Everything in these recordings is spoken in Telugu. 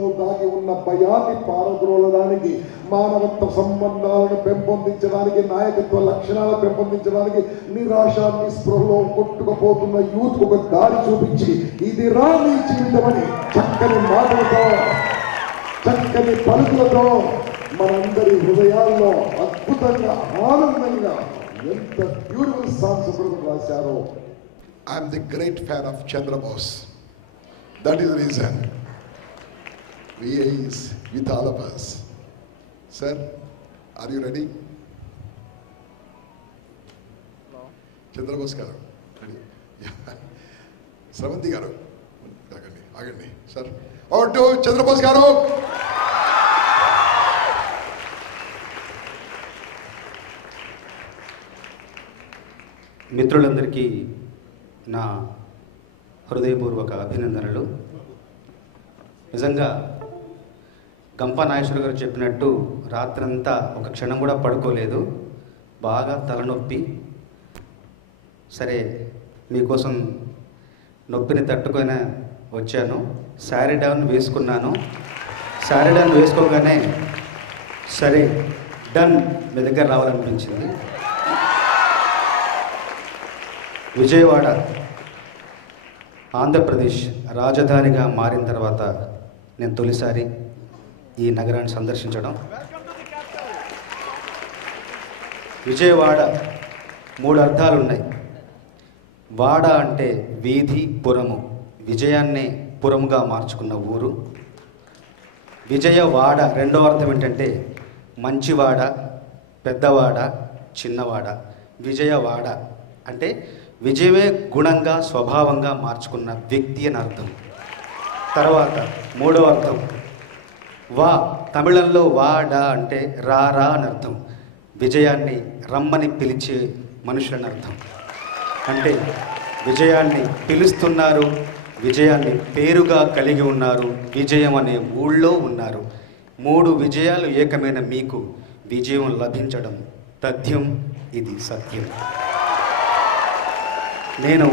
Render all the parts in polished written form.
దాగి ఉన్న భయాన్ని పారద్రోలడానికి, మానవత్వ సంబంధాలను పెంపొందించడానికి, నాయకత్వ లక్షణాలను పెంపొందించడానికి నిరాశ నిస్పృహలో కొట్టుకుపోతున్న యూత్ ఒక దారి చూపించి ఇది రా నీ జీవితమని చక్కని మాటలతో చక్కని పలుకులతో మనందరి హృదయాల్లో అద్భుతంగా ఆనందంగా ఎంత బ్యూటిఫుల్ సాంగ్స్ రాశారో. I'm the great fan of Chandrabose. That is the reason VA is with all of us. Sir, are you ready? Hello. Chandrabose garu, ready? Sravanti garu, agandi, sir. Over to Chandrabose garu. మిత్రులందరికీ నా హృదయపూర్వక అభినందనలు. నిజంగా గంపా నాగేశ్వర గారు చెప్పినట్టు రాత్రంతా ఒక క్షణం కూడా పడుకోలేదు, బాగా తలనొప్పి. సరే మీకోసం నొప్పిని తట్టుకొని వచ్చాను. శారీ డౌన్ వేసుకున్నాను. శారీ డౌన్ వేసుకోగానే సరే డన్ మీ దగ్గర రావాలనిపించింది. విజయవాడ ఆంధ్రప్రదేశ్ రాజధానిగా మారిన తర్వాత నేను తొలిసారి ఈ నగరాన్ని సందర్శించడం. విజయవాడ 3 అర్థాలు ఉన్నాయి. వాడ అంటే వీధి, పురము. విజయాన్నే పురముగా మార్చుకున్న ఊరు. విజయవాడ రెండవ అర్థం ఏంటంటే మంచివాడ, పెద్దవాడ, చిన్నవాడ. విజయవాడ అంటే విజయమే గుణంగా స్వభావంగా మార్చుకున్న వ్యక్తి అని అర్థం. తర్వాత 3వ అర్థం వా. తమిళంలో వాడ అంటే రా అని అర్థం. విజయాన్ని రమ్మని పిలిచే మనుషులని అర్థం. అంటే విజయాన్ని పిలుస్తున్నారు, విజయాన్ని పేరుగా కలిగి ఉన్నారు, విజయం అనే ఊళ్ళో ఉన్నారు. 3 విజయాలు ఏకమైన మీకు విజయం లభించడం తథ్యం, ఇది సత్యం. నేను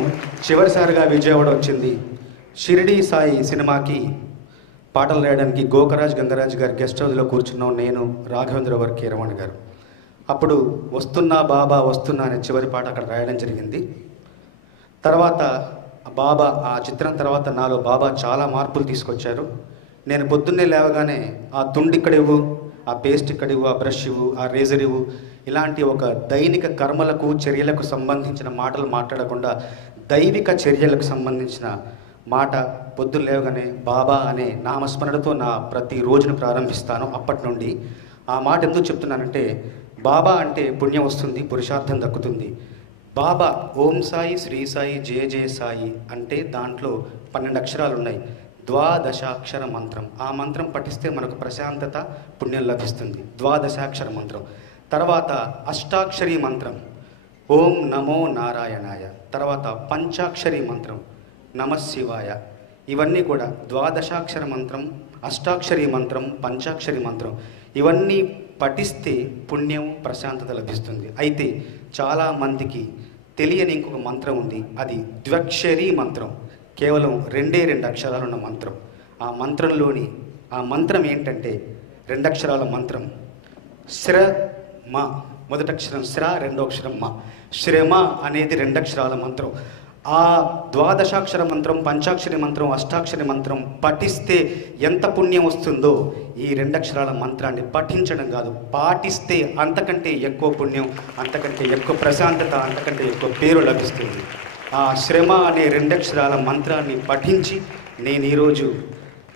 చివరిసారిగా విజయవాడ వచ్చింది షిరిడి సాయి సినిమాకి పాటలు రాయడానికి. గోకరాజ్ గంగరాజ్ గారి గెస్ట్ హౌస్లో కూర్చున్నాం నేను, రాఘవేంద్ర వర్కి, రమణ గారు. అప్పుడు వస్తున్నా బాబా వస్తున్నా అనే చివరి పాట అక్కడ రాయడం జరిగింది. తర్వాత బాబా, ఆ చిత్రం తర్వాత నాలో బాబా చాలా మార్పులు తీసుకొచ్చారు. నేను పొద్దున్నే లేవగానే ఆ తుండి ఇక్కడ ఇవ్వు, ఆ పేస్ట్ ఇక్కడ ఇవ్వు, ఆ బ్రష్ ఇవ్వు, ఆ రేజర్ ఇవ్వు, ఇలాంటి ఒక దైనిక కర్మలకు చర్యలకు సంబంధించిన మాటలు మాట్లాడకుండా దైవిక చర్యలకు సంబంధించిన మాట పొద్దున్న లేవగానే బాబా అనే నామస్మరణతో నా ప్రతి రోజును ప్రారంభిస్తాను. అప్పటి నుండి ఆ మాట ఎందుకు చెప్తున్నానంటే, బాబా అంటే పుణ్యం వస్తుంది, పురుషార్థం దక్కుతుంది. బాబా ఓం సాయి, శ్రీ సాయి, జయ జయ సాయి అంటే దాంట్లో 12 అక్షరాలు ఉన్నాయి. 12 అక్షర మంత్రం. ఆ మంత్రం పఠిస్తే మనకు ప్రశాంతత, పుణ్యం లభిస్తుంది. 12 అక్షర మంత్రం. తర్వాత అష్టాక్షరీ మంత్రం ఓం నమో నారాయణాయ. తర్వాత పంచాక్షరీ మంత్రం నమశివాయ. ఇవన్నీ కూడా 12 అక్షర మంత్రం, అష్టాక్షరీ మంత్రం, పంచాక్షరీ మంత్రం. ఇవన్నీ పఠిస్తే పుణ్యం, ప్రశాంతత లభిస్తుంది. అయితే చాలామందికి తెలియని ఇంకొక మంత్రం ఉంది, అది ద్వ్యక్షరీ మంత్రం. కేవలం 2 అక్షరాలు ఉన్న మంత్రం. ఆ మంత్రం ఏంటంటే 2 అక్షరాల మంత్రం. శ్ర మ, మొదటి అక్షరం శ్ర, రెండో అక్షరం మ. శ్రమ అనేది 2 అక్షరాల మంత్రం. ఆ 12 అక్షర మంత్రం, పంచాక్షరి మంత్రం, అష్టాక్షరి మంత్రం పఠిస్తే ఎంత పుణ్యం వస్తుందో ఈ 2 అక్షరాల మంత్రాన్ని పఠించడం కాదు, పాటిస్తే అంతకంటే ఎక్కువ పుణ్యం, అంతకంటే ఎక్కువ ప్రశాంతత, అంతకంటే ఎక్కువ పేరు లభిస్తుంది. ఆ శ్రమ అనే 2 అక్షరాల మంత్రాన్ని పఠించి నేను ఈరోజు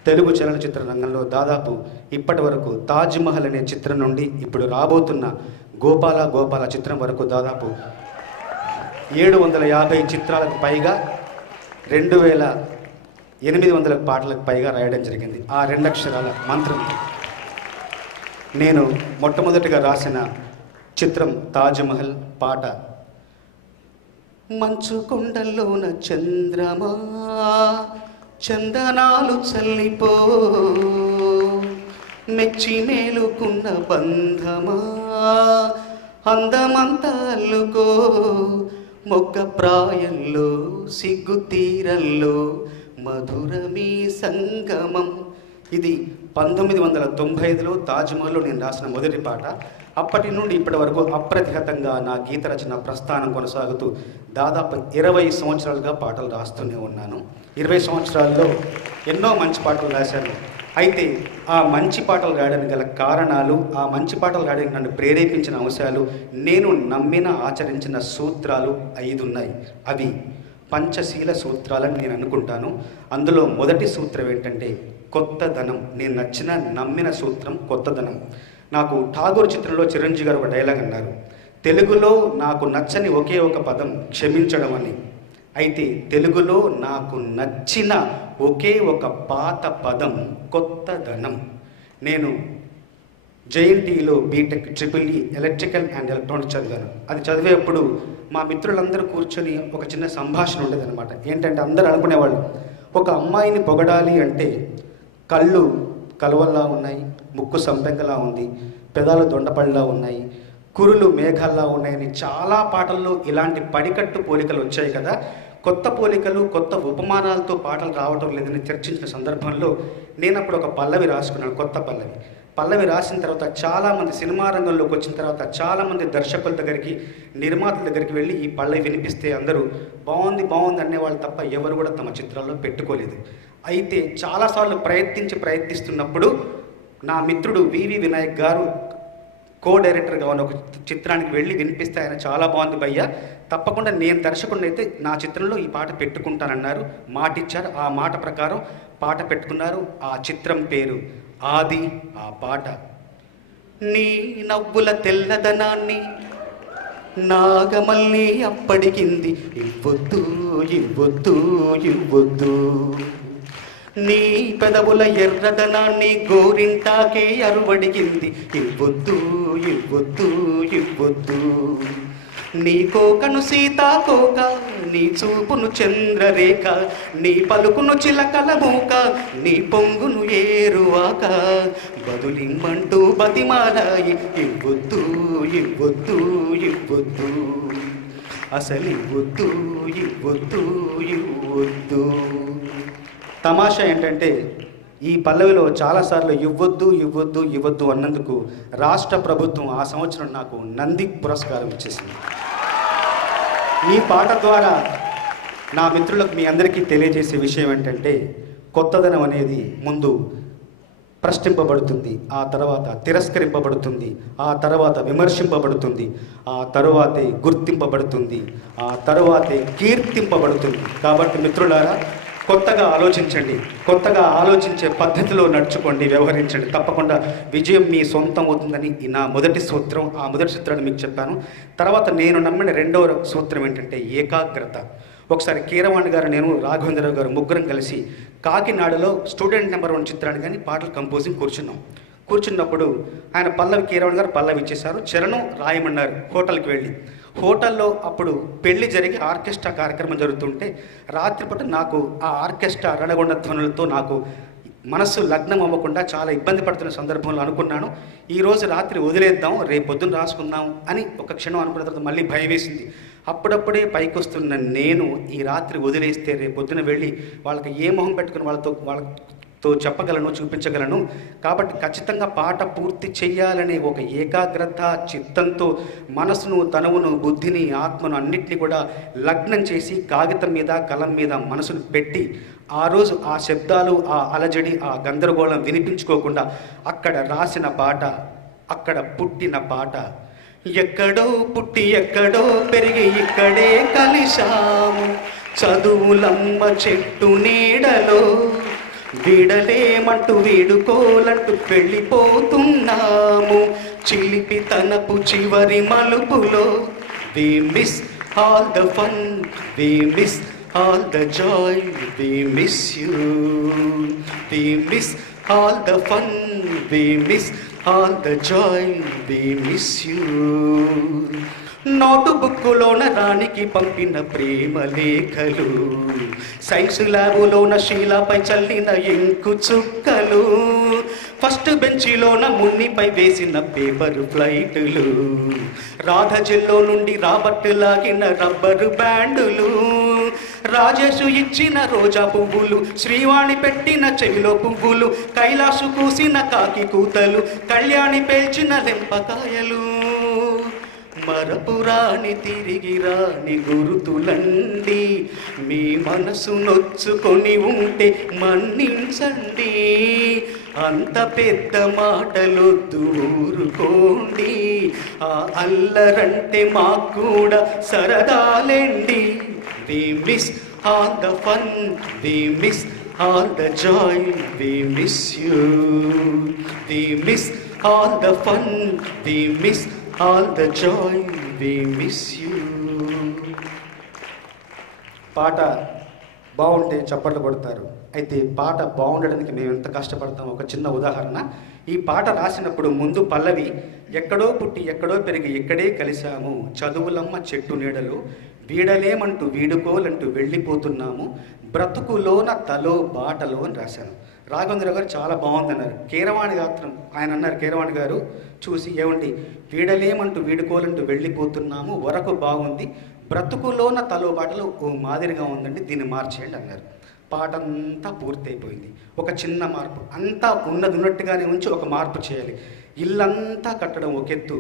తెలుగు చలనచిత్ర రంగంలో దాదాపు ఇప్పటి వరకు తాజ్మహల్ అనే చిత్రం నుండి ఇప్పుడు రాబోతున్న గోపాల చిత్రం వరకు దాదాపు 750 చిత్రాలకు పైగా, 2800 పాటలకు పైగా రాయడం జరిగింది ఆ 2 అక్షరాల మంత్రం. నేను మొట్టమొదటిగా రాసిన చిత్రం తాజ్మహల్. పాట మంచు కొండల్లోన చంద్రమా, చందనాలు చల్లిపో, మెచ్చి మేలుకున్న బంధమా, అందమంతా అల్లుకో, మొగ్గ ప్రాయంలో సిగ్గు తీరల్లో మధురమీ సంగమం, ఇది 1995లో తాజ్మహల్లో నేను రాసిన మొదటి పాట. అప్పటి నుండి ఇప్పటి వరకు అప్రతిహతంగా నా గీత రచన ప్రస్థానం కొనసాగుతూ దాదాపు 20 సంవత్సరాలుగా పాటలు రాస్తూనే ఉన్నాను. 20 సంవత్సరాల్లో ఎన్నో మంచి పాటలు రాశాను. అయితే ఆ మంచి పాటలు రాయడానికి గల కారణాలు, ఆ మంచి పాటలు రాయడానికి నన్ను ప్రేరేపించిన అంశాలు, నేను నమ్మిన ఆచరించిన సూత్రాలు 5 ఉన్నాయి. అవి పంచశీల సూత్రాలని నేను అనుకుంటాను. అందులో మొదటి సూత్రం ఏంటంటే కొత్తదనం. నేను నమ్మిన సూత్రం కొత్తదనం. నాకు ఠాగూర్ చిత్రంలో చిరంజీవి గారు ఒక డైలాగ్ అన్నారు, తెలుగులో నాకు నచ్చని ఒకే ఒక పదం క్షమించడం అని. అయితే తెలుగులో నాకు నచ్చిన ఒకే ఒక పాత పదం కొత్తదనం. నేను జేఎన్టీలో బీటెక్ ట్రిపుల్-ఈ ఎలక్ట్రికల్ అండ్ ఎలక్ట్రానిక్స్ చదివాను. అది చదివేప్పుడు మా మిత్రులందరూ కూర్చొని ఒక చిన్న సంభాషణ ఉండేదన్నమాట. ఏంటంటే అందరూ అనుకునేవాళ్ళు, ఒక అమ్మాయిని పొగడాలి అంటే కళ్ళు కలువల్లా ఉన్నాయి, ముక్కు సంపెంగలా ఉంది, పెదాలు దొండపళ్ళలా ఉన్నాయి, కురులు మేఘాల్లా ఉన్నాయని చాలా పాటల్లో ఇలాంటి పడికట్టు పోలికలు వచ్చాయి కదా. కొత్త పోలికలు, కొత్త ఉపమానాలతో పాటలు రావటం లేదని చర్చించిన సందర్భంలో నేను అప్పుడు ఒక పల్లవి రాసుకున్నాను, కొత్త పల్లవి రాసిన తర్వాత చాలామంది సినిమా రంగంలోకి వచ్చిన తర్వాత చాలామంది దర్శకుల దగ్గరికి, నిర్మాతల దగ్గరికి వెళ్ళి ఈ పల్లవి వినిపిస్తే అందరూ బాగుంది బాగుంది అనేవాళ్ళు తప్ప ఎవరు కూడా తమ చిత్రాల్లో పెట్టుకోలేదు. అయితే చాలాసార్లు ప్రయత్నిస్తున్నప్పుడు నా మిత్రుడు వివి వినాయక్ గారు కో-డైరెక్టర్గా ఉన్న ఒక చిత్రానికి వెళ్ళి వినిపిస్తే ఆయన చాలా బాగుంది భయ్యా, తప్పకుండా నేను దర్శకుడిని అయితే నా చిత్రంలో ఈ పాట పెట్టుకుంటానన్నారు. మాట ఇచ్చారు. ఆ మాట ప్రకారం పాట పెట్టుకున్నారు. ఆ చిత్రం పేరు ఆది. ఆ పాట నీ నవ్వుల తెల్లదనాన్ని నాగమల్లి అప్పడికింది, ఇవ్వొద్దు ఇవ్వొద్దు ఇవ్వొద్దు, నీ పెదవుల ఎర్రదనాన్ని గోరింటాకే అరువడిగింది, ఇవ్వొద్దు ఇవ్వొద్దు ఇవ్వొద్దు, నీ కోకను సీతాకోక, నీ చూపును చంద్రరేఖ, నీ పలుకును చిలకల మూక, నీ పొంగును ఏరువాక, బదులిమ్మంటూ బతిమాలాయి, ఇవ్వొద్దు ఇవ్వొద్దు ఇవ్వొద్దు, అసలు ఇవ్వొద్దు ఇవ్వొద్దు ఇవ్వొద్దు. తమాషా ఏంటంటే ఈ పల్లవిలో చాలాసార్లు ఇవ్వొద్దు ఇవ్వొద్దు ఇవ్వొద్దు అన్నందుకు రాష్ట్ర ప్రభుత్వం ఆ సంవత్సరం నాకు నంది పురస్కారం ఇచ్చేసింది. ఈ పాట ద్వారా నా మిత్రులకు, మీ అందరికీ తెలియజేసే విషయం ఏంటంటే కొత్తదనం అనేది ముందు ప్రశ్నింపబడుతుంది, ఆ తర్వాత తిరస్కరింపబడుతుంది, ఆ తర్వాత విమర్శింపబడుతుంది, ఆ తరువాతే గుర్తింపబడుతుంది, ఆ తరువాతే కీర్తింపబడుతుంది. కాబట్టి మిత్రులారా, కొత్తగా ఆలోచించండి, కొత్తగా ఆలోచించే పద్ధతిలో నడుచుకోండి, వ్యవహరించండి. తప్పకుండా విజయం మీ సొంతం అవుతుందని నా మొదటి సూత్రం. ఆ మొదటి సూత్రాన్ని మీకు చెప్పాను. తర్వాత నేను నమ్మిన రెండవ సూత్రం ఏంటంటే ఏకాగ్రత. ఒకసారి కీరవాణి గారు, నేను, రాఘవేంద్రరావు గారు ముగ్గురం కలిసి కాకినాడలో స్టూడెంట్ నెంబర్ 1 చిత్రాన్ని కానీ పాటలు కంపోజింగ్ కూర్చున్నప్పుడు ఆయన కీరవాణి గారు పల్లవి ఇచ్చేశారు, చరణం రాయమన్నారు. హోటల్కి వెళ్ళి హోటల్లో అప్పుడు పెళ్లి జరిగి ఆర్కెస్ట్రా కార్యక్రమం జరుగుతుంటే రాత్రిపూట నాకు ఆ ఆర్కెస్ట్రా రణగొండ ధ్వనులతో నాకు మనస్సు లగ్నం అవ్వకుండా చాలా ఇబ్బంది పడుతున్న సందర్భంలో అనుకున్నాను, ఈరోజు రాత్రి వదిలేద్దాం, రేపు పొద్దున్న రాసుకుందాం అని ఒక క్షణం అనుకున్న తర్వాత మళ్ళీ భయం వేసింది. అప్పుడప్పుడే పైకి వస్తున్న నేను ఈ రాత్రి వదిలేస్తే రేపు పొద్దున వెళ్ళి వాళ్ళకి ఏ మొహం పెట్టుకుని వాళ్ళతో చెప్పగలను, చూపించగలను. కాబట్టి ఖచ్చితంగా పాట పూర్తి చేయాలనే ఒక ఏకాగ్రత చిత్తంతో మనసును, తనువును, బుద్ధిని, ఆత్మను అన్నిటినీ కూడా లగ్నం చేసి కాగితం మీద, కలం మీద మనసును పెట్టి ఆ రోజు ఆ శబ్దాలు, ఆ అలజడి, ఆ గందరగోళం వినిపించుకోకుండా అక్కడ రాసిన పాట, అక్కడ పుట్టిన పాట. ఎక్కడో పుట్టి ఎక్కడో పెరిగి ఇక్కడే కలిశాము, చదువులమ్మ చెట్టు నీడలో వీడలేమంటూ వీడుకోలంటూ వెళ్ళిపోతున్నాము, చిలిపి తనపు చివరి మలుపులో. We miss all the fun, we miss all the joy, we miss you. We miss all the fun, we miss all the joy, we miss you. Note బుక్కులోన రాణికి పంపిన ప్రేమ లేఖలు, సైన్స్ ల్యాబులోన శీలాపై చల్లిన ఇంకు చుక్కలు, ఫస్ట్ బెంచిలోన మున్నిపై వేసిన పేపర్ ఫ్లైట్లు, రాధ జెల్లో నుండి రాబట్టు లాగిన రబ్బరు బ్యాండులు, రాజేషు ఇచ్చిన రోజా పువ్వులు, శ్రీవాణి పెట్టిన చెవిలో పువ్వులు, కైలాసు కూసిన కాకి కూతలు, కళ్యాణి పేల్చిన లెంపకాయలు, మరపురాని తిరిగి రాని గురుతులండి. మీ మనసు నొచ్చుకొని ఉంటే మన్నించండి, అంత పెద్ద మాటలొద్దు ఊరుకోండి. ఆ అల్లరంటే మాకు కూడా సరదాలేండి. We miss all the fun, we miss all the joy, we miss you. We miss all the fun, we miss all the joy, we miss you. పాట బాగుంటే చప్పట్లు కొడతారు. అయితే పాట బాగుండడానికి మేము ఎంత కష్టపడతాం ఒక చిన్న ఉదాహరణ. ఈ పాట రాసినప్పుడు ముందు పల్లవి, ఎక్కడో పుట్టి ఎక్కడో పెరిగి ఎక్కడే కలిశాము, చదువులమ్మ చెట్టు నీడలు, వీడలేమంటూ వీడుకోలంటూ వెళ్ళిపోతున్నాము, బ్రతుకులోన తలో బాటలో అని రాశాను. రాఘవేంద్ర గారు చాలా బాగుందన్నారు. కీరవాణి గాత్రం ఆయన అన్నారు, కీరవాణి గారు చూసి, ఏమండి వీడలేమంటూ వీడుకోలంటూ వెళ్ళిపోతున్నాము వరకు బాగుంది, బ్రతుకులోన తలో బాటలో ఓ మాదిరిగా ఉందండి, దీన్ని మార్చేయండి అన్నారు. పాట అంతా పూర్తయిపోయింది. ఒక చిన్న మార్పు, అంతా ఉన్నట్టుగానే ఉంచి ఒక మార్పు చేయాలి. ఇల్లంతా కట్టడం ఒక ఎత్తు,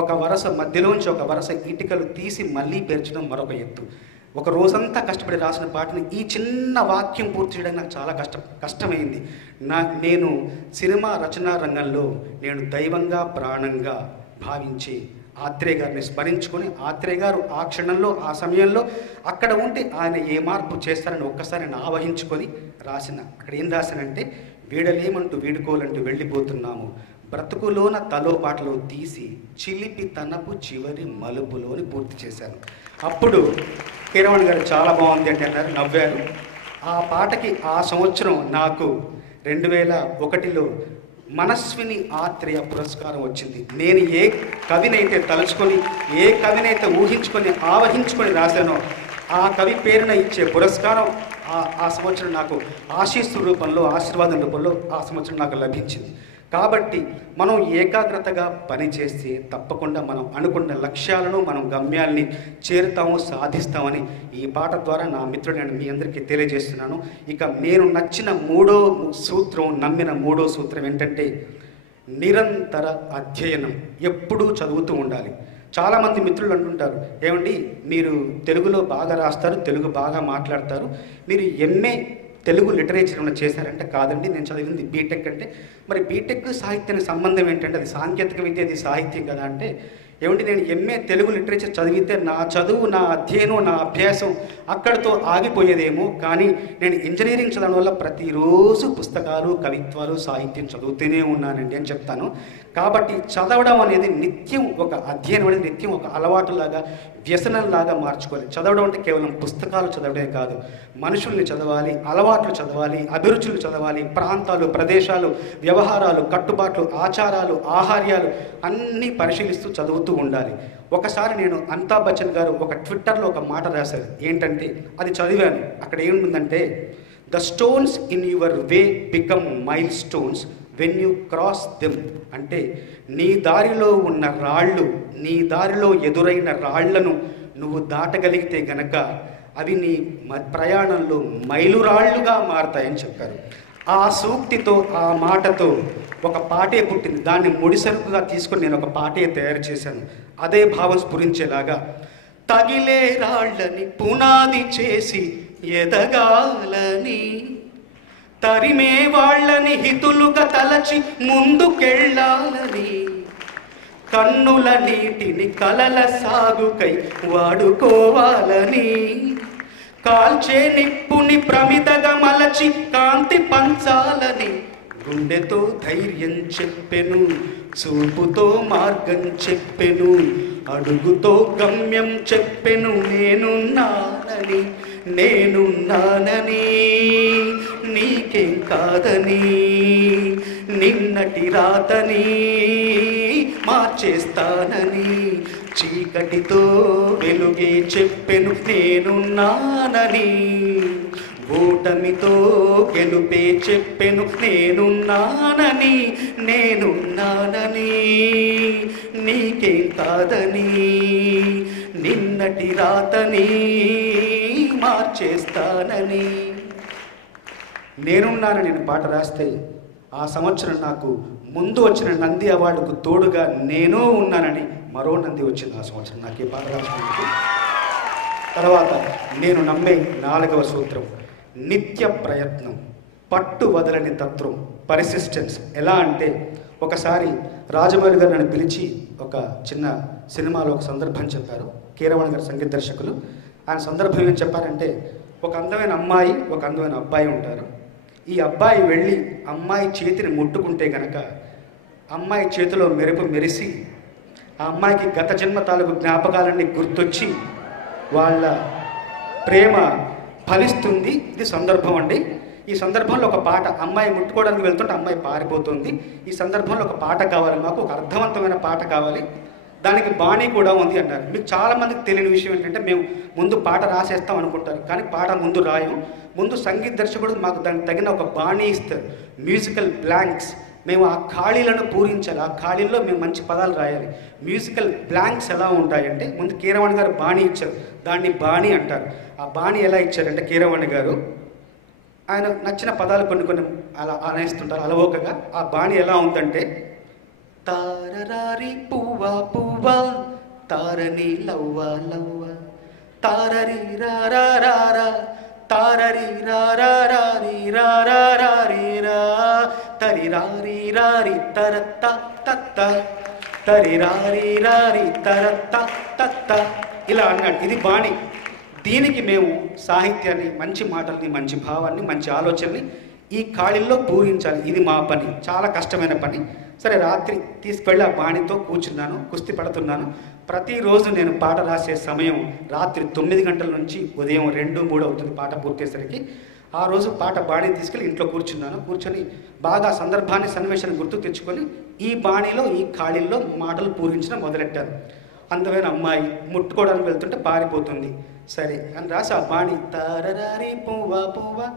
ఒక వరస మధ్యలోంచి ఒక వరస ఇటుకలు తీసి మళ్ళీ పేర్చడం మరొక ఎత్తు. ఒక రోజంతా కష్టపడి రాసిన పాటని ఈ చిన్న వాక్యం పూర్తి చేయడానికి నాకు చాలా కష్టమైంది. నేను సినిమా రచనా రంగంలో నేను దైవంగా ప్రాణంగా భావించి ఆత్రేయ గారిని స్మరించుకొని, ఆత్రేయ గారు ఆ క్షణంలో ఆ సమయంలో అక్కడ ఉంటే ఆయన ఏ మార్పు చేస్తారని ఒక్కసారి నేను ఆవహించుకొని రాసిన. అక్కడ ఏం రాశానంటే, వీడలేమంటూ వీడుకోలంటూ వెళ్ళిపోతున్నాము, బ్రతుకులోన తలో పాటలో తీసి చిలిపి తనపు చివరి మలుపులోని పూర్తి చేశాను. అప్పుడు కీరవాణి గారు చాలా బాగుంది అంటే అన్నారు, నవ్వారు. ఆ పాటకి ఆ సంవత్సరం నాకు 2001లో మనస్విని ఆత్రేయ పురస్కారం వచ్చింది. నేను ఏ కవినైతే తలుచుకొని, ఏ కవినైతే ఊహించుకొని ఆవహించుకొని రాశానో ఆ కవి పేరున ఇచ్చే పురస్కారం ఆ సంవత్సరం నాకు ఆశీస్సు రూపంలో, ఆశీర్వాదం రూపంలో ఆ సంవత్సరం నాకు లభించింది. కాబట్టి మనం ఏకాగ్రతగా పనిచేస్తే తప్పకుండా మనం అనుకున్న లక్ష్యాలను, మనం గమ్యాల్ని చేరుతాము, సాధిస్తామని ఈ పాట ద్వారా నా మిత్రుడు నేను మీ అందరికీ తెలియజేస్తున్నాను. ఇక నేను నచ్చిన నమ్మిన మూడో సూత్రం ఏంటంటే, నిరంతర అధ్యయనం. ఎప్పుడూ చదువుతూ ఉండాలి. చాలామంది మిత్రులు అంటుంటారు, ఏమండి మీరు తెలుగులో బాగా రాస్తారు, తెలుగు బాగా మాట్లాడతారు, మీరు ఎంఏ తెలుగు లిటరేచర్ ఏమైనా చేశారంటే, కాదండి నేను చదివింది బీటెక్. అంటే మరి బీటెక్ సాహిత్యానికి సంబంధం ఏంటంటే, అది సాంకేతిక విద్య, అది సాహిత్యం కదా అంటే, ఏమంటే నేను ఎంఏ తెలుగు లిటరేచర్ చదివితే నా చదువు, నా అధ్యయనం, నా అభ్యాసం అక్కడితో ఆగిపోయేదేమో, కానీ నేను ఇంజనీరింగ్ చదవడం వల్ల ప్రతిరోజు పుస్తకాలు, కవిత్వాలు, సాహిత్యం చదువుతూనే ఉన్నానండి అని చెప్తాను. కాబట్టి చదవడం అనేది నిత్యం ఒక అధ్యయనం అనేది నిత్యం ఒక అలవాటులాగా, వ్యసనంలాగా మార్చుకోవాలి. చదవడం అంటే కేవలం పుస్తకాలు చదవడమే కాదు, మనుషుల్ని చదవాలి, అలవాట్లు చదవాలి, అభిరుచులు చదవాలి, ప్రాంతాలు, ప్రదేశాలు, వ్యవహారాలు, కట్టుబాట్లు, ఆచారాలు, ఆహార్యాలు అన్నీ పరిశీలిస్తూ చదువుతూ ఉండాలి. ఒకసారి నేను అమితాబ్ బచ్చన్ గారు ఒక ట్విట్టర్లో ఒక మాట రాశారు. ఏంటంటే, అది చదివాను. అక్కడ ఏముందంటే, the stones in your way become mile stones when you cross them. అంటే నీ దారిలో ఉన్న రాళ్ళు, నీ దారిలో ఎదురైన రాళ్లను నువ్వు దాటగలిగితే గనక అవి నీ ప్రయాణంలో మైలురాళ్లుగా మారతాయని చెప్పారు. ఆ సూక్తితో, ఆ మాటతో ఒక పాటే పుట్టింది. దాన్ని ముడిసరుకుగా తీసుకొని నేను ఒక పాటే తయారు చేశాను. అదే భావం స్ఫురించేలాగా, తగిలే రాళ్ళని పునాది చేసి ఎదగాలని, తరిమే వాళ్ళని హితులుగా తలచి ముందుకెళ్ళాలని, కన్నుల నీటిని కలల సాగుకై వాడుకోవాలని, కాల్చే నిప్పుని ప్రమిదగా మలచి కాంతి పంచాలని, గుండెతో ధైర్యం చెప్పెను, చూపుతో మార్గం చెప్పెను, అడుగుతో గమ్యం చెప్పెను, నేనున్నానని, నేనున్నానని, నీకేం కాదని, నిన్నటి రాతని మార్చేస్తానని, చీకటితో వెలుగే చెప్పెను, నేనున్నానని, ఓటమితో గెలుపే చెప్పెను, నేనున్నానని, నేనున్నానని, నీకేం కాదని, నిన్నటి రాతని మార్చేస్తానని. నేనున్నానని నేను పాట రాస్తే ఆ సంవత్సరం నాకు ముందు వచ్చిన నంది అవార్డుకు తోడుగా నేను ఉన్నానని మరో నంది వచ్చింది ఆ సంవత్సరం నాకు ఈ పాట రాసినందుకు. తర్వాత నేను నమ్మే 4వ సూత్రం నిత్య ప్రయత్నం, పట్టు వదలని తత్వం, పర్సిస్టెన్స్. ఎలా అంటే ఒకసారి రాజమౌళి గారు నన్ను పిలిచి ఒక చిన్న సినిమాలో ఒక సందర్భం చెప్పారు. కీరవాణి గారు సంగీత దర్శకులు. ఆయన సందర్భం ఏం చెప్పారంటే, ఒక అందమైన అమ్మాయి ఒక అందమైన అబ్బాయి ఉంటారు. ఈ అబ్బాయి వెళ్ళి అమ్మాయి చేతిని ముట్టుకుంటే గనక అమ్మాయి చేతిలో మెరుపు మెరిసి ఆ అమ్మాయికి గత జన్మ తాలూకు జ్ఞాపకాలన్నీ గుర్తొచ్చి వాళ్ళ ప్రేమ ఫలిస్తుంది. ఇది సందర్భం అండి. ఈ సందర్భంలో ఒక పాట, అమ్మాయి ముట్టుకోవడానికి వెళ్తుంటే అమ్మాయి పారిపోతుంది. ఈ సందర్భంలో ఒక పాట కావాలి, మాకు ఒక అర్థవంతమైన పాట కావాలి, దానికి బాణీ కూడా ఉంది అన్నారు. మీకు చాలామందికి తెలియని విషయం ఏంటంటే, మేము ముందు పాట రాసేస్తాం అనుకుంటారు, కానీ పాట ముందు రాయం. ముందు సంగీత దర్శకుడు మాకు దానికి తగిన ఒక బాణీ ఇస్తారు, మ్యూజికల్ బ్లాంక్స్. మేము ఆ ఖాళీలను పూరించాలి, ఆ ఖాళీల్లో మేము మంచి పదాలు రాయాలి. మ్యూజికల్ బ్లాంక్స్ ఎలా ఉంటాయంటే, ముందు కీరవాణి గారు బాణీ ఇచ్చారు, దాన్ని బాణీ అంటారు. ఆ బాణీ ఎలా ఇచ్చారంటే, కీరవాణి గారు ఆయన నచ్చిన పదాలు కొన్ని అలా అనేస్తుంటారు అలవోకగా. ఆ బాణీ ఎలా ఉందంటే, తారరారి పువ్వా పువ్వా తారని లవ్వా లవ్వా తారరి రారా తారరి రారీ రారీ రా తరి రారీ రారి తరత్త తత్త తరి రారీ తరత్త తత్త ఇలా అన్నాడు. ఇది బాణి. దీనికి మేము సాహిత్యాన్ని, మంచి మాటల్ని, మంచి భావాన్ని, మంచి ఆలోచనని ఈ ఖాళీల్లో పూరించాలి. ఇది మా పని, చాలా కష్టమైన పని. సరే, రాత్రి తీసుకెళ్ళి ఆ బాణితో కూర్చున్నాను, కుస్తీ పడుతున్నాను. ప్రతిరోజు నేను పాట రాసే సమయం రాత్రి 9 గంటల నుంచి ఉదయం 2, 3 అవుతుంది పాట పూర్తయ్యేసరికి. ఆ రోజు పాట బాణీ తీసుకెళ్ళి ఇంట్లో కూర్చొని బాగా సందర్భాన్ని, సన్నివేశాన్ని గుర్తు తెచ్చుకొని ఈ బాణీలో, ఈ ఖాళీల్లో మాటలు పూరించడం మొదలెట్టాను. అందమైన అమ్మాయి ముట్టుకోవడానికి వెళ్తుంటే పారిపోతుంది, సరే అని రాసి ఆ బాణి తారరారి పువ్వా పువ్వా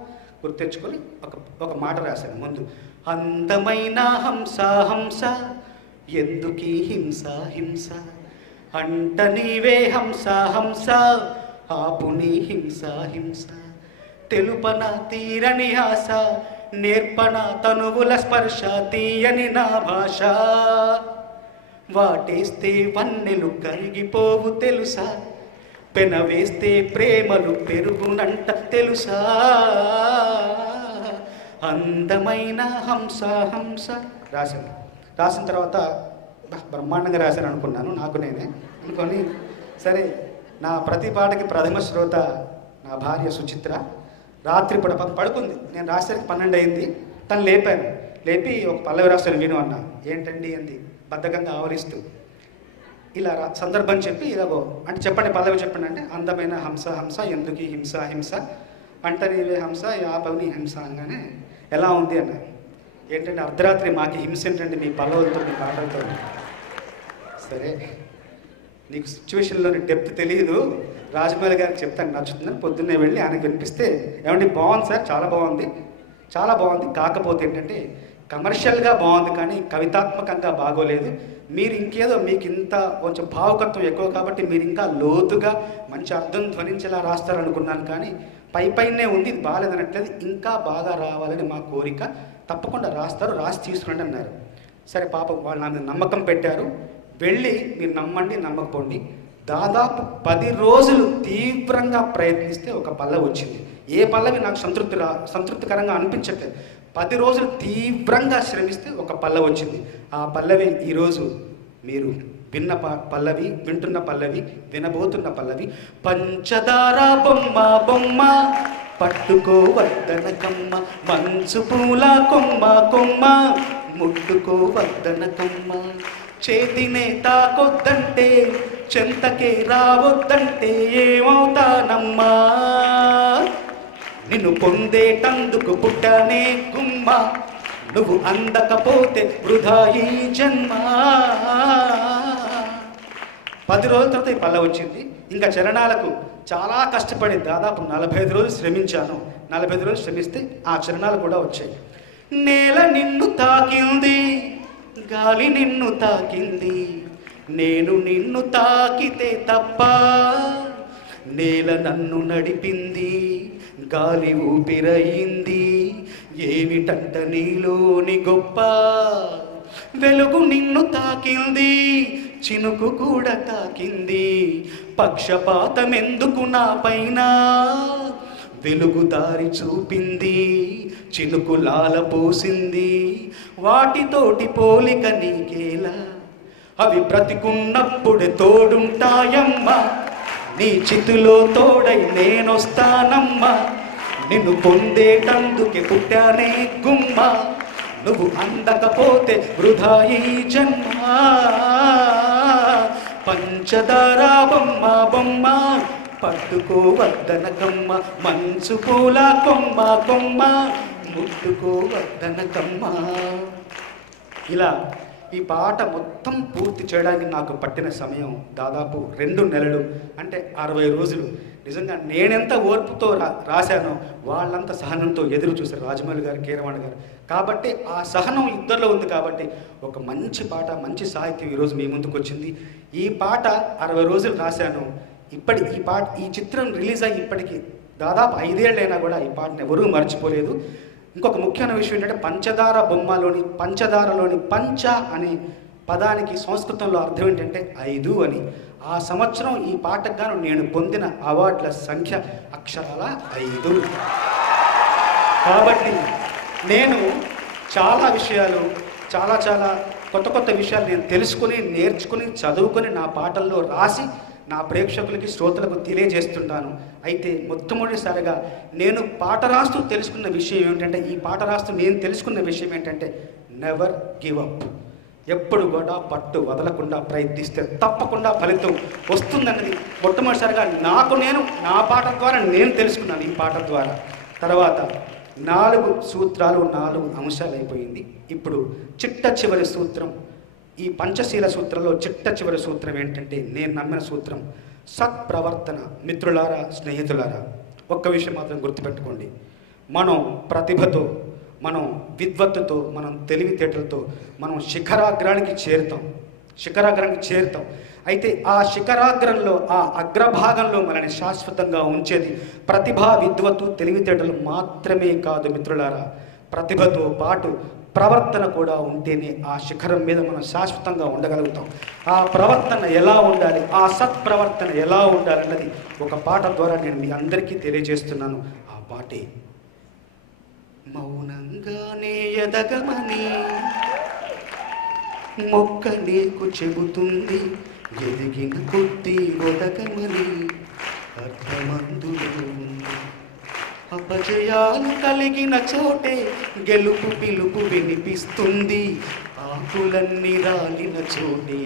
గుర్తు తెచ్చుకొని ఒక మాట రాశాను ముందు. అందమైన హంస హంస ఎందుకీ హింస హింస అంట నీవే హంస హంస ఆపుని హింస హింస తెలుపన తీరని ఆశ నేర్పన తనువుల స్పర్శ తీయని నా భాష వాటేస్తే వన్నెలు కరిగిపోవు తెలుసా పెన వేస్తే ప్రేమలు పెరుగునంట తెలుసా అందమైన హంస హంస రాశాను. రాసిన తర్వాత బ్రహ్మాండంగా రాశాను అనుకున్నాను, నాకు నేనే అనుకొని. సరే, నా ప్రతి పాటకి ప్రథమ శ్రోత నా భార్య సుచిత్ర. రాత్రి పడుకుంది, నేను రాసేసరికి 12 అయింది. తను లేపి ఒక పల్లవి రాశాను విను అన్న. ఏంటండి అంది బద్ధకంగా ఆవరిస్తూ. ఇలా సందర్భం చెప్పి ఇలాగో అంటే చెప్పండి పల్లవి చెప్పండి అంటే, అందమైన హంస హంస ఎందుకు హింస హింస అంట నీవే హంస యాపని హింస అనగానే ఎలా ఉంది అన్న. ఏంటంటే అర్ధరాత్రి మాకు హింస ఏంటండి మీ పల్లవులతో, మీ పాటలతో. సరే, నీకు సిచ్యువేషన్లోని డెప్త్ తెలియదు, రాజమౌళి గారికి చెప్తాను నచ్చుతుందని పొద్దున్నే వెళ్ళి ఆయనకు వినిపిస్తే, ఏమండి బాగుంది సార్, చాలా బాగుంది, కాకపోతే ఏంటంటే కమర్షియల్గా బాగుంది కానీ కవితాత్మకంగా బాగోలేదు. మీరు ఇంకేదో మీకు ఇంత కొంచెం భావుకత్వం ఎక్కువ కాబట్టి మీరు ఇంకా లోతుగా మంచి అర్థం ధ్వనించేలా రాస్తారనుకున్నాను, కానీ పైనే ఉంది, ఇది బాగాలేదనట్లేదు, ఇంకా బాగా రావాలని మా కోరిక, తప్పకుండా రాస్తారు, రాసి తీసుకురండి అన్నారు. సరే, పాపం వాళ్ళు నా మీద నమ్మకం పెట్టారు. వెళ్ళి మీరు నమ్మండి నమ్మకపోండి, దాదాపు 10 రోజులు తీవ్రంగా ప్రయత్నిస్తే ఒక పల్లవి వచ్చింది. ఏ పల్లవి నాకు సంతృప్తికరంగా అనిపించట్లేదు. 10 రోజులు తీవ్రంగా శ్రమిస్తే ఒక పల్లవి వచ్చింది. ఆ పల్లవి ఈరోజు మీరు వింటున్న పల్లవి, వినబోతున్న పల్లవి. పంచదార బొమ్మ బొమ్మ పట్టుకోవద్దన కమ్మ, మంచు పూల కొమ్మ కొమ్మ ముట్టుకోవద్దన కమ్మ, చేతినే తాకొద్దంటే చెంతకే రావద్దంటే ఏమవుతానమ్మా, నిన్ను పొందేటందుకు పుట్టనే గుమ్మ, నువ్వు అందకపోతే వృధా ఈ జన్మ. 10 రోజుల తర్వాత ఈ పల్ల వచ్చింది. ఇంకా చరణాలకు చాలా కష్టపడి దాదాపు 45 రోజులు శ్రమించాను. 45 రోజులు శ్రమిస్తే ఆ చరణాలు కూడా వచ్చాయి. నేల నిన్ను తాకింది, గాలి నిన్ను తాకింది, నేను నిన్ను తాకితే తప్ప నేల నన్ను నడిపింది, గాలి ఊపిరయింది, ఏమిటంట నీలోని గొప్ప, వెలుగు నిన్ను తాకింది, చినుకు కూడా తాకింది, పక్షపాతమెందుకు నా పైన, వెలుగు దారి చూపింది, చినుకు లాల పోసింది, వాటితోటి పోలిక నీకేలా, అవి బ్రతికున్నప్పుడు తోడుంటాయమ్మా, నీ చితులో తోడై నేనొస్తానమ్మా, నిన్ను పొందేటందుకే పుట్టానే గుమ్మ, నువ్వు అందకపోతే వృధా ఈ జన్మ, పంచదార బొమ్మ బొమ్మ పట్టుకోవద్దనకమ్మ, మంచు పూల కొమ్మ కొమ్మ ముట్టుకోవద్దనకమ్మ. ఇలా ఈ పాట మొత్తం పూర్తి చేయడానికి నాకు పట్టిన సమయం దాదాపు 2 నెలలు, అంటే 60 రోజులు. నిజంగా నేనెంత ఓర్పుతో రాశానో వాళ్ళంత సహనంతో ఎదురు చూశారు రాజమౌళి గారు, కీరవాణి గారు. కాబట్టి ఆ సహనం ఇద్దరిలో ఉంది. కాబట్టి ఒక మంచి పాట, మంచి సాహిత్యం ఈరోజు మీ ముందుకు వచ్చింది. ఈ పాట 60 రోజులు రాశాను. ఈ చిత్రం రిలీజ్ అయ్యి ఇప్పటికి దాదాపు 5 ఏళ్ళైనా కూడా ఈ పాటను ఎవరూ మర్చిపోలేదు. ఇంకొక ముఖ్యమైన విషయం ఏంటంటే పంచదార బొమ్మలోని పంచదారలోని పంచ అనే పదానికి సంస్కృతంలో అర్థం ఏంటంటే 5 అని. ఆ సంవత్సరం ఈ పాటకు గాను నేను పొందిన అవార్డుల సంఖ్య అక్షరాల 5. కాబట్టి నేను చాలా విషయాలు, చాలా కొత్త విషయాలు నేను తెలుసుకుని, నేర్చుకుని, చదువుకొని నా పాటల్లో రాసి నా ప్రేక్షకులకి, శ్రోతలకు తెలియజేస్తుంటాను. అయితే మొట్టమొదటిసారిగా నేను పాట రాస్తూ తెలుసుకున్న విషయం ఏమిటంటే, ఈ పాట రాస్తూ నేను తెలుసుకున్న విషయం ఏంటంటే నెవర్ గివ్ అప్. ఎప్పుడు కూడా పట్టు వదలకుండా ప్రయత్నిస్తే తప్పకుండా ఫలితం వస్తుందన్నది మొట్టమొదటిసారిగా నా పాట ద్వారా నేను తెలుసుకున్నాను. ఈ పాట ద్వారా తర్వాత 4 సూత్రాలు, 4 అంశాలు అయిపోయింది. ఇప్పుడు చిట్ట చివరి సూత్రం, ఈ పంచశీల సూత్రంలో చిట్ట చివరి సూత్రం ఏంటంటే నేను నమ్మిన సూత్రం సత్ప్రవర్తన. మిత్రులారా, స్నేహితులారా, ఒక్క విషయం మాత్రం గుర్తుపెట్టుకోండి. మనం ప్రతిభతో, మనం విద్వత్తుతో, మనం తెలివితేటలతో మనం శిఖరాగ్రానికి చేరుతాం. అయితే ఆ శిఖరాగ్రంలో, ఆ అగ్రభాగంలో మనల్ని శాశ్వతంగా ఉంచేది ప్రతిభ, విద్వత్తు, తెలివితేటలు మాత్రమే కాదు మిత్రులారా. ప్రతిభతో పాటు ప్రవర్తన కూడా ఉంటేనే ఆ శిఖరం మీద మనం శాశ్వతంగా ఉండగలుగుతాం. ఆ ప్రవర్తన ఎలా ఉండాలి, ఆ సత్ప్రవర్తన ఎలా ఉండాలన్నది ఒక పాట ద్వారా నేను మీ అందరికీ తెలియజేస్తున్నాను. ఆ పాటే మౌనంగానే ఎదగమని మొక్క నీకు చెబుతుంది, ఎదిగిన కొద్దీ ఒదగమని అర్థమందులో ఉంది. అపజయాలు కలిగిన చోటే గెలుపు పిలుపు వినిపిస్తుంది, ఆకులన్నీ రాలిన చోటే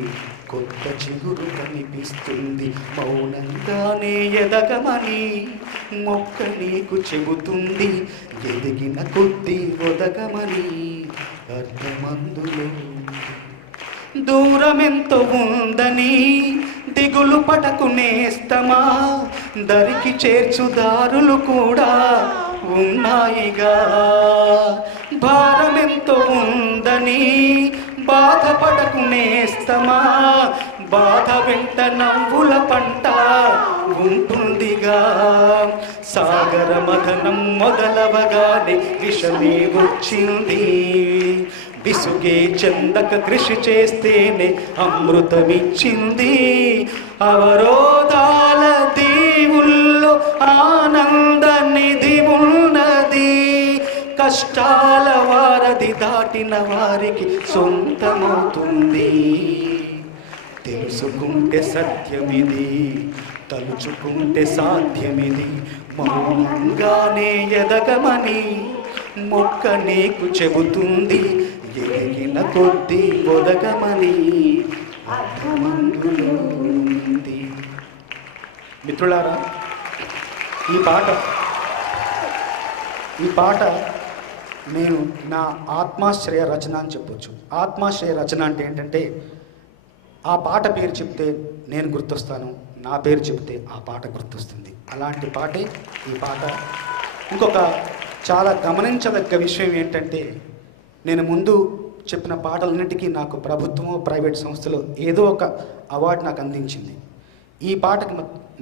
కొత్త చిగురు కనిపిస్తుంది. మౌనంగానే ఎదగమని మొక్క నీకు చెబుతుంది, ఎదిగిన కొద్దీ ఒదగమని అర్థమందులో. దూరమెంతో ఉందని దిగులు పటకు నేస్తమా, దరికి చేర్చుదారులు కూడా ఉన్నాయిగా. భారమెంతో ఉందని బాధపడకు నేస్తమా, బాధ వెంట నవ్వుల పంట ఉంటుందిగా. సాగర మథనం మొదలవగానే విషమే వచ్చింది, విసుగే చెందక కృషి చేస్తేనే అమృతమిచ్చింది. అవరోధాల దీవుల్లో ఆనంద నిధి ఉన్నది, కష్టాల వారధి దాటిన వారికి సొంతమవుతుంది. తెలుసుకుంటే సత్యమిది, తలుచుకుంటే సాధ్యమిది. మౌనంగానే ఎదగమని మొక్క నీకు చెబుతుంది, ఎదిగిన కొద్దీ ఒదగమని అర్థమందులో ఉంది. మిత్రులారా, ఈ పాట నేను నా ఆత్మాశ్రయ రచన అని చెప్పొచ్చు. ఆత్మాశ్రయ రచన అంటే ఏంటంటే, ఆ పాట పేరు చెప్తే నేను గుర్తొస్తాను, నా పేరు చెప్తే ఆ పాట గుర్తొస్తుంది. అలాంటి పాటే ఈ పాట. ఇంకొక చాలా గమనించదగ్గ విషయం ఏంటంటే, నేను ముందు చెప్పిన పాటలన్నిటికీ నాకు ప్రభుత్వమో ప్రైవేట్ సంస్థలో ఏదో ఒక అవార్డు నాకు అందించింది. ఈ పాటకి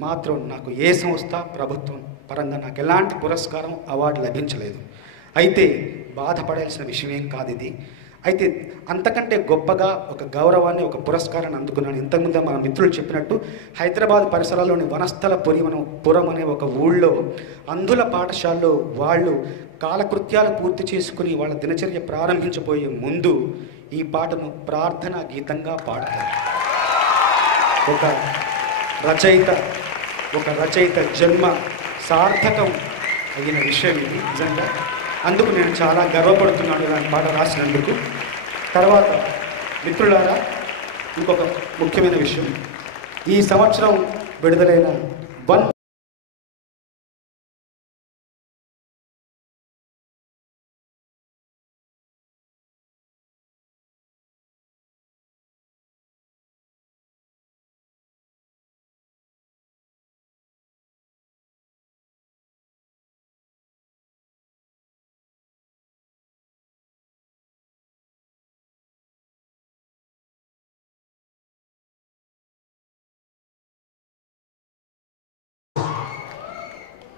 మాత్రం నాకు ఏ సంస్థ ప్రభుత్వం పరంగా నాకు ఎలాంటి పురస్కారం అవార్డు లభించలేదు. అయితే బాధపడాల్సిన విషయం ఏం కాదు ఇది. అయితే అంతకంటే గొప్పగా ఒక గౌరవాన్ని, ఒక పురస్కారాన్ని అందుకున్నాను. ఇంతకుముందే మన మిత్రులు చెప్పినట్టు హైదరాబాద్ పరిసరాల్లోని వనస్థలపురం అనే ఒక ఊళ్ళో అంధుల పాఠశాలలో వాళ్ళు కాలకృత్యాలు పూర్తి చేసుకుని వాళ్ళ దినచర్య ప్రారంభించబోయే ముందు ఈ పాటను ప్రార్థనా గీతంగా పాడతారు. ఒక రచయిత జన్మ సార్థకం అయిన విషయం ఇది నిజంగా. అందుకు నేను చాలా గర్వపడుతున్నాను ఇలాంటి పాట రాసినందుకు. తర్వాత మిత్రులారా, ఇంకొక ముఖ్యమైన విషయం, ఈ సంవత్సరం విడుదలైన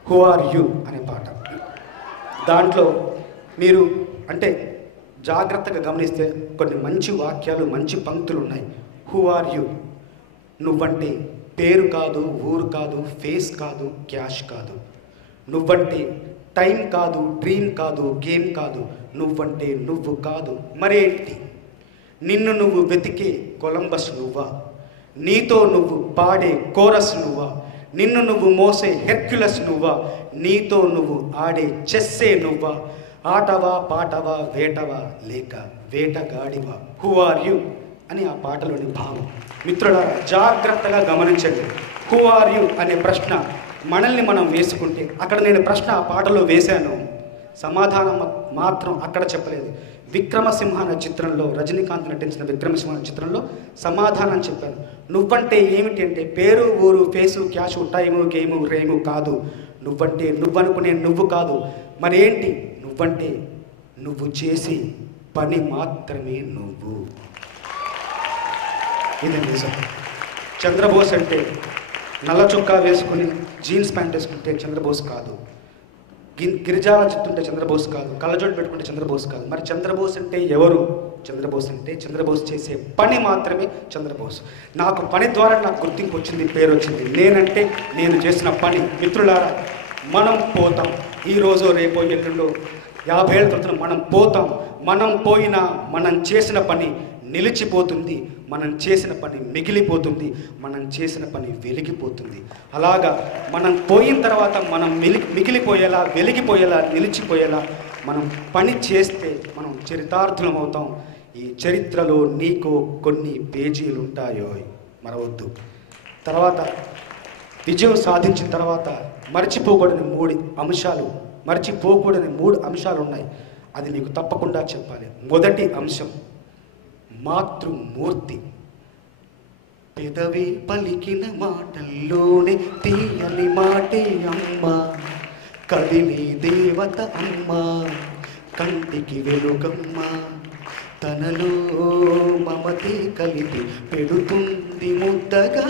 హూ ఆర్ యూ అనే పాట, దాంట్లో మీరు అంటే జాగ్రత్తగా గమనిస్తే కొన్ని మంచి వాక్యాలు, మంచి పంక్తులు ఉన్నాయి. హూ ఆర్ యూ, నువ్వంటే పేరు కాదు, ఊరు కాదు, ఫేస్ కాదు, క్యాష్ కాదు. నువ్వంటే టైం కాదు, డ్రీమ్ కాదు, గేమ్ కాదు. నువ్వంటే నువ్వు కాదు మరేంటి? నిన్ను నువ్వు వెతికే కొలంబస్ నువ్వా? నీతో నువ్వు పాడే కోరస్ నువ్వా? నిన్ను నువ్వు మోసే హెర్క్యులస్ నువ్వా? నీతో నువ్వు ఆడే చెస్సే నువ్వా? ఆటవా, పాటవా, వేటవా, లేక వేటగాడివా? హూ ఆర్ యూ అని ఆ పాటలోని భావం. మిత్రులారా, జాగ్రత్తగా గమనించండి. హూ ఆర్ యూ అనే ప్రశ్న మనల్ని మనం వేసుకుంటే, అక్కడ నేను ప్రశ్న ఆ పాటలో వేశాను, సమాధానం మాత్రం అక్కడ చెప్పలేదు. విక్రమసింహ అనే చిత్రంలో, రజనీకాంత్ నటించిన విక్రమసింహ అనే చిత్రంలో సమాధానం చెప్పాను. నువ్వంటే ఏమిటి అంటే పేరు, ఊరు, ఫేసు, క్యాషు, టైము, గేము, రేము కాదు. నువ్వంటే నువ్వనుకునే నువ్వు కాదు. మరేంటి? నువ్వంటే నువ్వు చేసి పని మాత్రమే నువ్వు. ఇది నిజం. చంద్రబోస్ అంటే నల్ల చొక్కా వేసుకుని జీన్స్ ప్యాంట్ వేసుకుంటే చంద్రబోస్ కాదు. గిరిజాల చుట్టుంటే చంద్రబోస్ కాదు. కళ్ళజోడు పెట్టుకుంటే చంద్రబోస్ కాదు. మరి చంద్రబోస్ అంటే ఎవరు? చంద్రబోస్ అంటే చంద్రబోస్ చేసే పని మాత్రమే చంద్రబోస్. నాకు పని ద్వారా నాకు గుర్తింపు వచ్చింది, పేరు వచ్చింది. నేనంటే నేను చేసిన పని. మిత్రులారా, మనం పోతాం. ఈరోజు, రేపో, ఎల్లుండో, 50 ఏళ్ళ తర్వాత మనం పోతాం. మనం పోయినా మనం చేసిన పని నిలిచిపోతుంది. మనం చేసిన పని మిగిలిపోతుంది. మనం చేసిన పని వెలిగిపోతుంది. అలాగా మనం పోయిన తర్వాత మనం మిగిలిపోయేలా, వెలిగిపోయేలా, నిలిచిపోయేలా మనం పని చేస్తే మనం చరితార్థులం అవుతాం. ఈ చరిత్రలో నీకు కొన్ని పేజీలు ఉంటాయో మరవద్దు. తర్వాత విజయం సాధించిన తర్వాత మర్చిపోకూడని 3 అంశాలు ఉన్నాయి. అది మీకు తప్పకుండా చెప్పాలి. మొదటి అంశం మాతృమూర్తి. పెదవి పలికిన మాటల్లోనే తీయని మాటే అమ్మ, కదిలే దేవత అమ్మ, కంటికి వెలుగమ్మ, తనలో మమతే కలిపి పెడుతుంది ముద్దగా,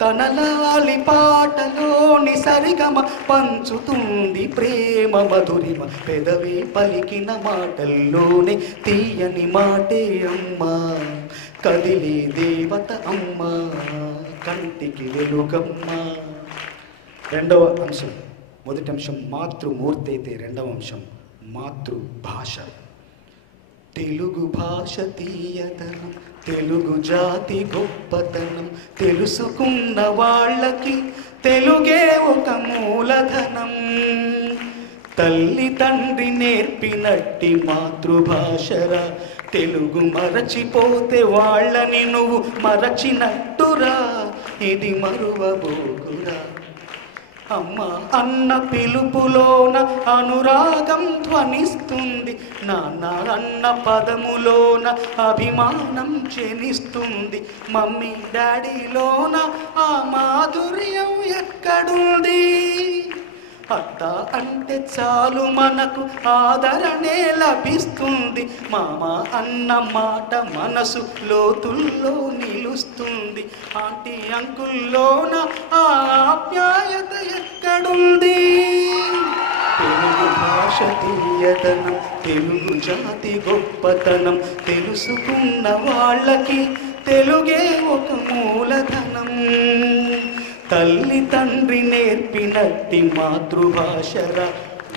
తన లాలి పాటలోని సరిగమ పంచుతుంది ప్రేమ మధురిమ. పెదవే పలికిన మాటల్లోనే తీయని మాటే అమ్మ, కదిలే దేవత అమ్మ, కంటికి వెలుగమ్మ. రెండవ అంశం, మొదటి అంశం మాతృమూర్తి అయితే రెండవ అంశం మాతృభాష. తెలుగు భాష తీయదనం, తెలుగు జాతి గొప్పతనం, తెలుసుకున్న వాళ్ళకి తెలుగే ఒక మూలధనం. తల్లి తండ్రి నేర్పినట్టి మాతృభాషరా, తెలుగు మరచిపోతే వాళ్ళని నువ్వు మరచినట్టురా, ఇది మరువబోకురా. అమ్మ అన్న పిలుపులోన అనురాగం ధ్వనిస్తుంది, నాన్న అన్న పదములోన అభిమానం చెనిస్తుంది, మమ్మీ డాడీలోన ఆ మాధుర్యం ఎక్కడుంది? అత్త అంటే చాలు మనకు ఆదరణే లభిస్తుంది. మామ అన్న మాట మనసు లోతుల్లో నిలుస్తుంది. ఆంటీ అంకుల్లోన ఆ ఆప్యాయత ఎక్కడుంది? తెలుగు భాష తీయదనం, తెలుగు జాతి గొప్పతనం తెలుసుకున్న వాళ్ళకి తెలుగే ఒక మూలధనం. తల్లి తండ్రి నేర్పినట్టి మాతృభాషరా,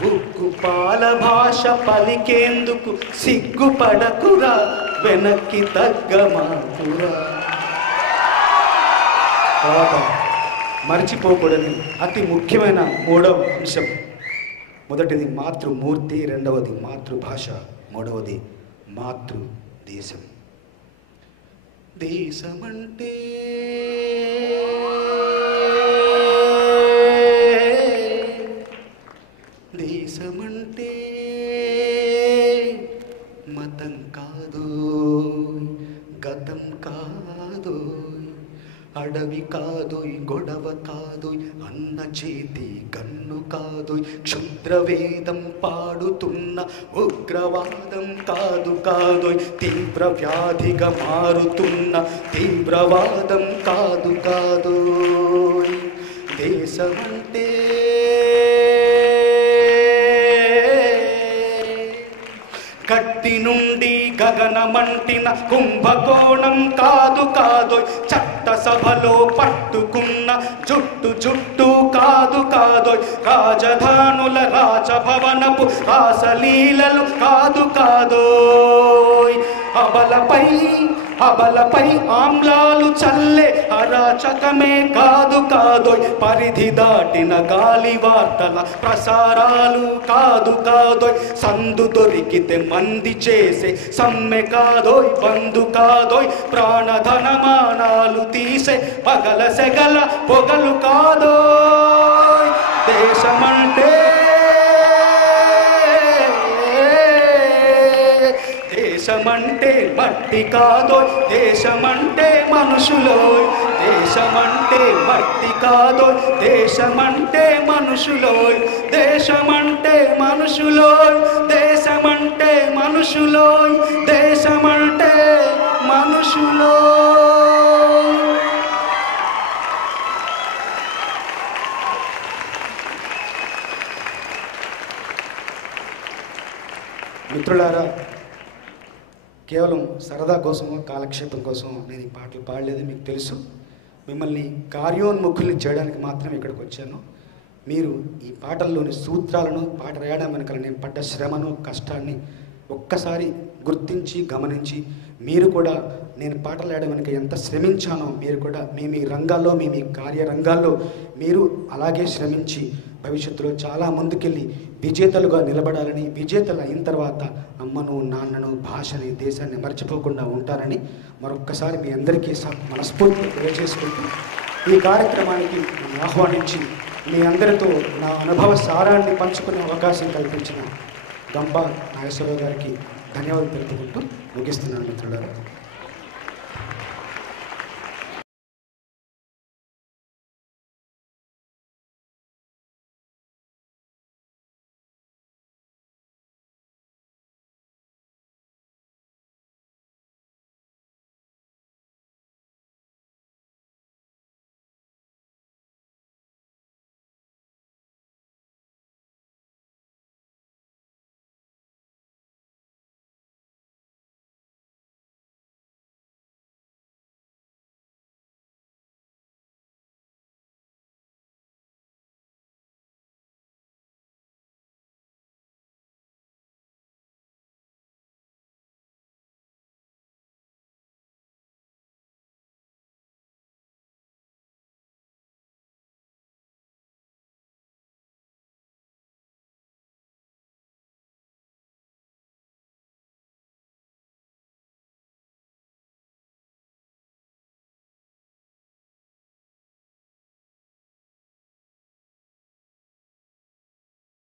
ఉక్కు పాల భాష పలికేందుకు సిగ్గుపడకురా, వెనక్కి తగ్గ మాకురా. తర్వాత మర్చిపోకూడని అతి ముఖ్యమైన 3వ అంశం. మొదటిది మాతృమూర్తి, రెండవది మాతృభాష, మూడవది మాతృదేశం. దేశమంటే దేశమంటే మతం కాదు, గతం కాదు, అడవి కాదు, గొడవ కాదు, అన్న చేతి కన్ను కాదు, క్షుద్రవేదం పాడుతున్న ఉగ్రవాదం కాదు కాదు, తీవ్ర వ్యాధిగా మారుతున్న తీవ్రవాదం కాదు కాదు. దేశమంటే కట్టి నుండి గగనమంటిన కుంభకోణం కాదు కాదు, చట్టసభలో పట్టుకున్న జుట్టు జుట్టు కాదు కాదు, రాజధానుల రాజభవనపు రాసలీలలు కాదు కాదు, అబలపై ఆమ్లాలు చల్లే అరాచకమే కాదు కాదు, పరిధి దాటిన గాలి వార్తల ప్రసారాలు కాదు కాదు, సందు దొరికితే మంది చేసే సమ్మె కాదోయ్, బంధు కాదోయ్, ప్రాణధనమానాలు తీసే పగల సెగల పొగలు కాదోయ్. దేశమంటే దేశమంటే మట్టి కాదోయ్, దేశమంటే మనుషులోయ్, దేశమంటే మట్టి కాదోయ్, దేశమంటే మనుషులోయ్, దేశమంటే మనుషులోయ్, దేశమంటే మనుషులోయ్, దేశమంటే మనుషులోయ్. మిత్రులారా, కేవలం సరదా కోసమో కాలక్షేపం కోసం నేను ఈ పాటలు పాడలేదు, మీకు తెలుసు. మిమ్మల్ని కార్యోన్ముఖుల్ని చేయడానికి మాత్రమే ఇక్కడికి వచ్చాను. మీరు ఈ పాటల్లోని సూత్రాలను, పాట రాయడం వెనకాల నేను పడ్డ శ్రమను, కష్టాన్ని ఒక్కసారి గుర్తించి గమనించి మీరు కూడా నేను పాటలు రాయడం వెనక ఎంత శ్రమించానో మీరు కూడా మీ రంగాల్లో, మీ కార్యరంగాల్లో మీరు అలాగే శ్రమించి భవిష్యత్తులో చాలా ముందుకెళ్ళి విజేతలుగా నిలబడాలని, విజేతలు అయిన తర్వాత అమ్మను, నాన్నను, భాషని, దేశాన్ని మర్చిపోకుండా ఉంటారని మరొక్కసారి మీ అందరికీ మనస్ఫూర్తిగా తెలియజేసుకుంటూ ఈ కార్యక్రమానికి నన్ను ఆహ్వానించి మీ అందరితో నా అనుభవ సారాన్ని పంచుకునే అవకాశం కల్పించిన గంప నాగేశ్వరరావు గారికి ధన్యవాదాలు తెలుపుకుంటూ ముగిస్తున్నాను మిత్రులారా.